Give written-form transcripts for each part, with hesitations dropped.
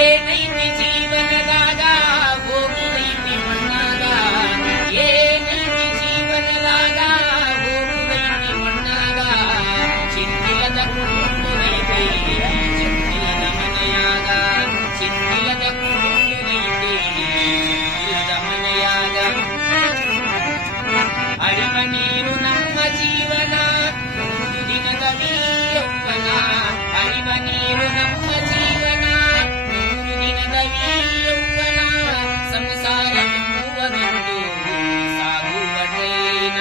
ಏನೈತಿ ಜೀವನದಾಗ ಹೋಗುವೈತಿ ಮಣ್ಣಾಗ, ಏನೈತಿ ಜೀವನದಾಗ ಹೋಗುವೈತಿ ಮಣ್ಣಾಗ. ಚಿಂತಿಲದ ಕುಂಡುನೈತಿ ಚಿಂತಿಲದ ಮನೆಯಾಗ, ಚಿಂತಿಲದ ಕುಂಡುನೈತಿ ಚಿಂತಿಲದ ಮನೆಯಾಗ. ಅಳಿವ ನೀರು ನಮ್ಮ ಜೀವನ, ದಿನದ ಯೌವನ. ಅಳಿವ ನೀರು ನಮ್ಮ ಜೀವನ, ದಿನದ ಯೌವನ. ಸಂಸಾರವೆಂಬುವದೊಂದು ಸಾಗುವ ಟ್ರೈನ.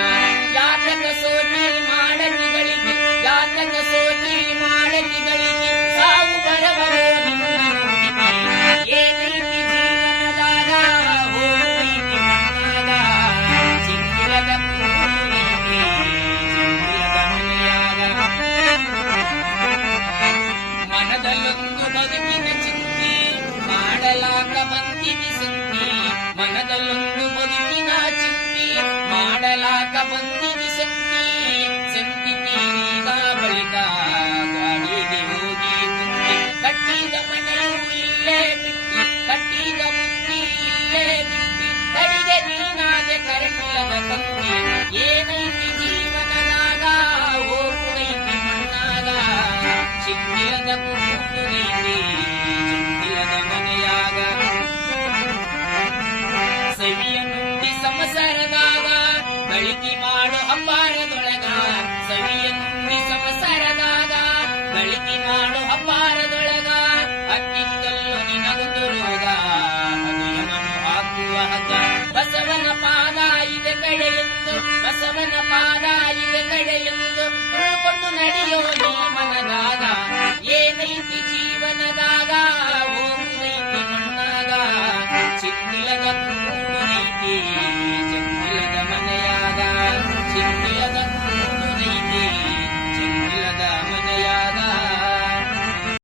ಯಾತಕ ಸೋತಿ ಮಾಡತಿಗಳಿಗೆ, ಯಾತಕ ಸೋತಿ ಮಾಡತಿಗಳಿಗೆ ಸಾವು ಬರಬರೋ ನಿನ್ನ ನಂಬಿಕೆ. ಏನೈತಿ ಜೀವನದಾಗ ಹೋಗುವೈತಿ ಮಣ್ಣಾಗ, ಚಿಂತಿಲದ ಕುಂಡುನೈತಿ ಚಿಂತಿಲದ ಮನೆಯಾಗ. ಮನದಲ್ಲೊಂದು ಬದುಕಿನ ಚಿಂತೆ ಮಾಡಲಾಕ ಬಂದಿದೆ ಸಂತಿ, ಮನದಲ್ಲೊಂದು ಬದುಕಿನ ಚಿಂತೆ ಮಾಡಲಾಕ ಬಂದಿದೆ ಸಂತಿ. ಸಂತಿ ತೀರಿದ ಬಳಿಕ ಗಾಡಿಗೆ ಹೋಗಿ ಕುಂತಿ, ಕಟ್ಟಿದ ಮನೆಯು ಇಲ್ಲೇ ಬಿಟ್ಟಿ, ಕಟ್ಟಿದ ಬುತ್ತಿ ಇಲ್ಲೇ ಬಿಟ್ಟಿ. ಕಡೆಗೆ ನೀನಾದೆ ಕರೆಮಿಲ್ಲದ ತಂತಿ. ಏನೈತಿ ಜೀವನದಾಗ ಹೋಗುವೈತಿ ಮಣ್ಣಾಗ, ಚಿಂತಿಲದ ಕುಂಡುನೈತಿ ಚಿಂತಿಲದ ಮನೆಯಾಗ. ಸವಿಯ ನುಂಡಿ ಸಂಸಾರದಾಗ ಗಳಿಕೆ ಮಾಡು ಅಪಾರದೊಳಗ, ಸವಿಯ ನುಂಡಿ ಸಂಸಾರದಾಗ ಗಳಿಕೆ ಮಾಡು ಅಪಾರದೊಳಗ. ಅತ್ತಿತ್ತಲ್ಲೂ ನಿನಗೊಂದು ರೋಗ, ಅದು ಯಮನು ಹಾಕುವ ಹಗ್ಗ. ಬಸವನ ಪಾದ ಇದೆ ಕಡೆಯೆಂದು, ಬಸವನ ಪಾದ ಇದೆ ಕಡೆಯೆಂದು ಉಳ್ಕೊಂಡು ನಡೆಯೋ ನೀ ಮನದಾಗ. ಏನೈತಿ ಜೀವನದಾಗ ಹೋಗುವೈತಿ ಮಣ್ಣಾಗ, ಚಿಂತಿಲದ ಕುಂಡುನೈತಿ